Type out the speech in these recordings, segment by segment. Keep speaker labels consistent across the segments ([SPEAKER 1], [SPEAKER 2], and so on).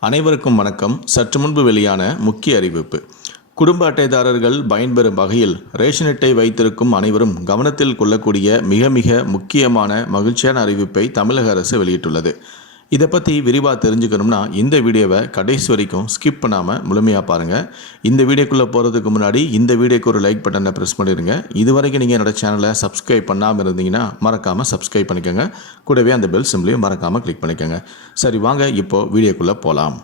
[SPEAKER 1] அனைவருக்கும் வணக்கம். சற்று முன்பு வெளியான முக்கிய அறிவிப்பு. குடும்ப அட்டைதாரர்கள் பயன்பெறும் வகையில் ரேஷன் அட்டை வைத்திருக்கும் அனைவரும் கவனத்தில் கொள்ளக்கூடிய மிக மிக முக்கியமான மகிழ்ச்சியான அறிவிப்பை தமிழக அரசு வெளியிட்டுள்ளது. இதை பற்றி விரிவாக தெரிஞ்சுக்கணும்னா இந்த வீடியோவை கடைசி வரைக்கும் ஸ்கிப் பண்ணாமல் முழுமையாக பாருங்கள் இந்த வீடியோக்குள்ளே போகிறதுக்கு முன்னாடி இந்த வீடியோக்கு ஒரு லைக் பட்டனை ப்ரெஸ் பண்ணிடுங்க. இது வரைக்கும் நீங்கள் என்னோடய சேனலை சப்ஸ்கிரைப் பண்ணாமல் இருந்தீங்கன்னா மறக்காமல் சப்ஸ்கிரைப் பண்ணிக்கோங்க. கூடவே அந்த பெல் சிம்லையும் மறக்காமல் கிளிக் பண்ணிக்கோங்க. சரி வாங்க இப்போது வீடியோக்குள்ளே போகலாம்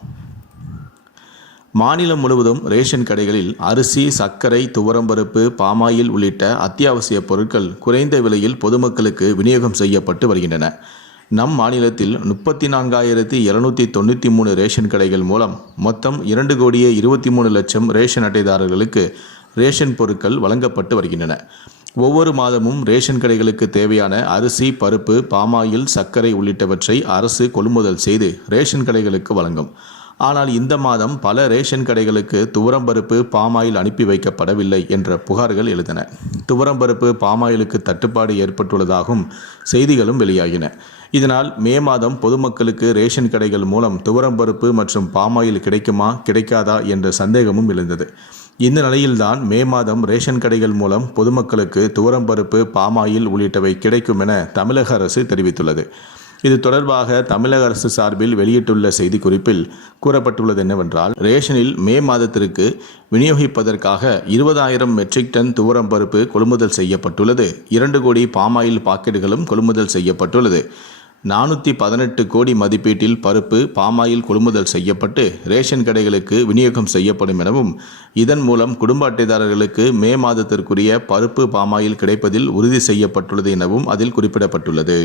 [SPEAKER 1] மாநிலம் முழுவதும் ரேஷன் கடைகளில் அரிசி சர்க்கரை துவரம்பருப்பு பாமாயில் உள்ளிட்ட அத்தியாவசிய பொருட்கள் குறைந்த விலையில் பொதுமக்களுக்கு விநியோகம் செய்யப்பட்டு வருகின்றன. நம் மாநிலத்தில் முப்பத்தி நான்காயிரத்தி இருநூத்தி தொண்ணூற்றி மூணு ரேஷன் கடைகள் மூலம் மொத்தம் இரண்டு கோடியே இருபத்தி மூணு லட்சம் ரேஷன் அட்டைதாரர்களுக்கு ரேஷன் பொருட்கள் வழங்கப்பட்டு வருகின்றன. ஒவ்வொரு மாதமும் ரேஷன் கடைகளுக்கு தேவையான அரிசி பருப்பு பாமாயில் சர்க்கரை உள்ளிட்டவற்றை அரசு கொள்முதல் செய்து ரேஷன் கடைகளுக்கு வழங்கும். ஆனால் இந்த மாதம் பல ரேஷன் கடைகளுக்கு துவரம்பருப்பு பாமாயில் அனுப்பி வைக்கப்படவில்லை என்ற புகார்கள் எழுதின துவரம்பருப்பு பாமாயிலுக்கு தட்டுப்பாடு ஏற்பட்டுள்ளதாகவும் செய்திகளும் வெளியாகின. இதனால் மே மாதம் பொதுமக்களுக்கு ரேஷன் கடைகள் மூலம் துவரம்பருப்பு மற்றும் பாமாயில் கிடைக்குமா கிடைக்காதா என்ற சந்தேகமும் எழுந்தது. இந்த நிலையில்தான் மே மாதம் ரேஷன் கடைகள் மூலம் பொதுமக்களுக்கு துவரம்பருப்பு பாமாயில் உள்ளிட்டவை கிடைக்கும் என தமிழக அரசு தெரிவித்துள்ளது. இது தொடர்பாக தமிழக அரசு சார்பில் வெளியிட்டுள்ள செய்திக்குறிப்பில் கூறப்பட்டுள்ளது என்னவென்றால் ரேஷனில் மே மாதத்திற்கு விநியோகிப்பதற்காக இருபதாயிரம் மெட்ரிக் டன் துவரம் பருப்பு கொள்முதல் செய்யப்பட்டுள்ளது. இரண்டு கோடி பாமாயில் பாக்கெட்டுகளும் கொள்முதல் செய்யப்பட்டுள்ளது. நானூற்றி பதினெட்டு கோடி மதிப்பீட்டில் பருப்பு பாமாயில் கொள்முதல் செய்யப்பட்டு ரேஷன் கடைகளுக்கு விநியோகம் செய்யப்படும் எனவும் இதன் மூலம் குடும்ப அட்டைதாரர்களுக்கு மே மாதத்திற்குரிய பருப்பு பாமாயில் கிடைப்பதில் உறுதி செய்யப்பட்டுள்ளது எனவும் அதில் குறிப்பிடப்பட்டுள்ளது.